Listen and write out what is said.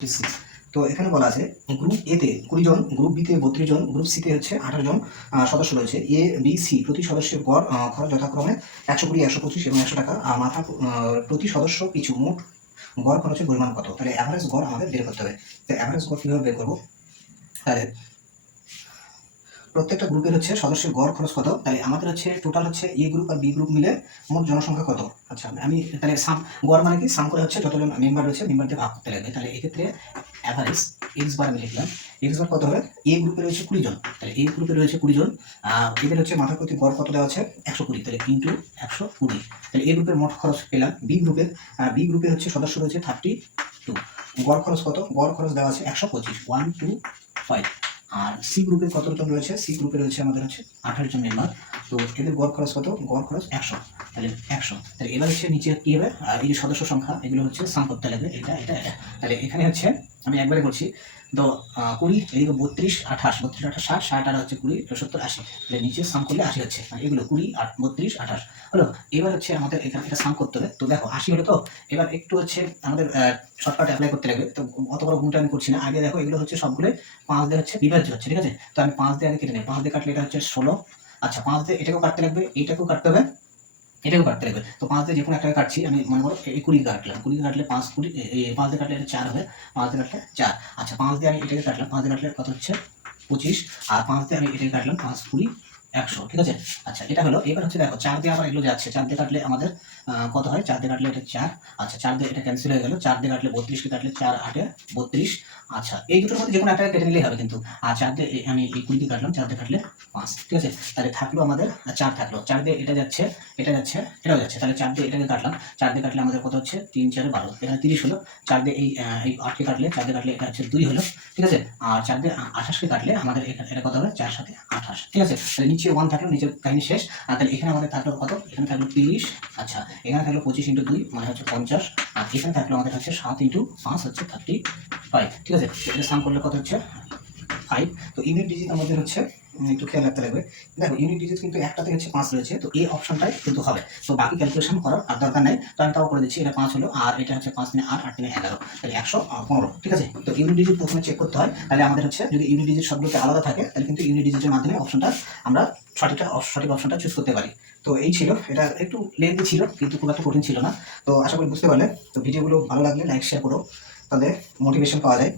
6। তো এখানে বলা আছে গ্রুপ এ তে 20 জন, গ্রুপ বি তে 32 জন, গ্রুপ সি তে হচ্ছে 18 জন সদস্য রয়েছে। এ বি সি প্রতি সদস্যের গড় খরচ যথাক্রমে 120, 125 এবং 100 টাকা। মাথা প্রতি সদস্য পিছু মোট গড় খরচের পরিমাণ কত? তাহলে অ্যাভারেজ গড় আমাদের বের করতে হবে। তো অ্যাভারেজ গড় কিভাবে বের করবো? তাহলে প্রত্যেকটা গ্রুপের হচ্ছে সদস্যের গড় খরচ কত, তাহলে আমাদের হচ্ছে টোটাল হচ্ছে এ গ্রুপ আর বি গ্রুপ মিলে মোট জনসংখ্যা কত। আচ্ছা আমি তাহলে সাম গড় মানে কি, সাম করে হচ্ছে যতজন মেম্বার রয়েছে মেম্বারদের ভাগ করতে লাগবে। তাহলে এক্ষেত্রে অ্যাভারেজ এক্স বার আমি লিখলাম। এক্স বার কত হবে? এ গ্রুপে রয়েছে 20 জন, তাহলে এ গ্রুপে রয়েছে 20 জন। এদের হচ্ছে মাথা প্রতি গড় কত দেওয়া আছে? 120, তাহলে ইন্টু 120। তাহলে এ গ্রুপের মোট খরচ পেলাম। বি গ্রুপে হচ্ছে সদস্য রয়েছে 32, গড় খরচ কত? গড় খরচ দেওয়া আছে 125, 125। আর সি গ্রুপে কতজন রয়েছে? সি গ্রুপে রয়েছে আমাদের হচ্ছে 28 জন মেম্বার। তো এদের গড় খরচ কত? গড় খরচ 100, তাহলে 100। তাহলে এবার হচ্ছে নিচে কি হবে? এই যে সদস্য সংখ্যা এগুলো হচ্ছে সাম করতে লাগবে, এটা এটা এটা। তাহলে এখানে হচ্ছে আমি একবারে করছি। তো 20, এদিকে 32, 28, 32, 28, 60, 60 আর হচ্ছে 20, 70, 80। তাহলে নিচে সাম করলে 80 হচ্ছে, মানে এগুলো 20, 32, 28 হলো। এবার হচ্ছে আমাদের এখানে এটা সাম করতে হবে। তো দেখো 80 হলো। তো এবার একটু হচ্ছে আমাদের শর্টকাট অ্যাপ্লাই করতে লাগবে। তো অত বড় গুণটা আমি করছি না। আগে দেখো এগুলো হচ্ছে সবগুলো 5 দিয়ে হচ্ছে বিভাজ্য হচ্ছে, ঠিক আছে? তো আমি 5 দিয়ে আগে কেটে নিই। 5 দিয়ে কাটলে এটা হচ্ছে 16। আচ্ছা 5 দিয়ে এটাকেও কাটতে লাগবে, এইটাকেও কাটতে হবে, এটাকেও কাটতে লাগবে। তো 5 দিয়ে যে কোনো একটাকে কাটছি আমি, মনে করো এই 20 কাটলাম। 20 কাটলে 5 20, 5 দিয়ে কাটলে এটা 4 হবে। 5 দিয়ে কাটলে 4। আচ্ছা 5 দিয়ে আমি এটাকে কাটলাম, 5 দিয়ে কাটলে কত হচ্ছে? 25। আর 5 দিয়ে আমি এটাকে কাটলাম, 5 20, 100, ঠিক আছে? আচ্ছা এটা হলো। এবার হচ্ছে দেখো 4 দিয়ে আবার এগুলো যাচ্ছে। 4 দিয়ে কাটলে আমাদের কত হয়? 4 দিয়ে কাটলে এটা 4। আচ্ছা 4 দিয়ে এটা ক্যান্সেল হয়ে গেল। 4 দিয়ে কাটলে 32 কে কাটলে 4 8 32। আচ্ছা এই দুটোর মধ্যে যে কোনো একটা কেটে নিলেই হবে কিন্তু। আর 4 দিয়ে আমি এই 20 দিয়ে কাটলাম, 4 দিয়ে কাটলে 5, ঠিক আছে? তাহলে থাকলো আমাদের 4 থাকলো। 4 দিয়ে এটা যাচ্ছে, এটা যাচ্ছে, এটাও যাচ্ছে। তাহলে 4 দিয়ে এটাকে কাটলাম, 4 দিয়ে কাটলে আমাদের কত হচ্ছে? 3 4 12, এখানে 30 হলো। 4 দিয়ে এই 8 কে কাটলে, 4 দিয়ে কাটলে এটা হচ্ছে 2 হলো, ঠিক আছে? আর 4 দিয়ে 28 কে কাটলে আমাদের এখানে এটা কত হবে? 4 7 28, ঠিক আছে? তাহলে নিচে 1 থাকলো, নিচের কাহিনী শেষ। আর তাহলে এখানে আমাদের থাকলো কত? এখানে থাকলো 30। আচ্ছা এখানে থাকলো 25 × 2 মানে হচ্ছে 50। আর এখানে থাকলো আমাদের হচ্ছে 7 × 5 হচ্ছে 35, ঠিক আছে? এটা সাম করলে কত হচ্ছে? 5। তো ইউনিট ডিজিট আমাদের হচ্ছে একটু খেয়াল রাখতে লাগবে। দেখো ইউনিট ডিজিট কিন্তু একটাতে হচ্ছে 5 রয়েছে, তো এই অপশনটাই কিন্তু হবে। তো বাকি ক্যালকুলেশন করার আর দরকার নাই। তো আমি তাও করে দিচ্ছি। এটা 5 হলো, আর এটা হচ্ছে 5 3 8, 8 3 11, তাহলে 115, ঠিক আছে? তো ইউনিট ডিজিট প্রথমে চেক করতে হয়। তাহলে আমাদের হচ্ছে যদি ইউনিট ডিজিট সবগুলোতে আলাদা থাকে তাহলে কিন্তু ইউনিট ডিজিটের মাধ্যমে অপশনটা আমরা সঠিক অপশনটা চুজ করতে পারি। তো এই ছিল, এটা একটু লেন্থি ছিল কিন্তু খুব একটা কঠিন ছিল না। তো আশা করি বুঝতে পারলে। তো ভিডিওগুলো ভালো লাগলে লাইক শেয়ার করো, তাহলে মোটিভেশন পাওয়া যায়।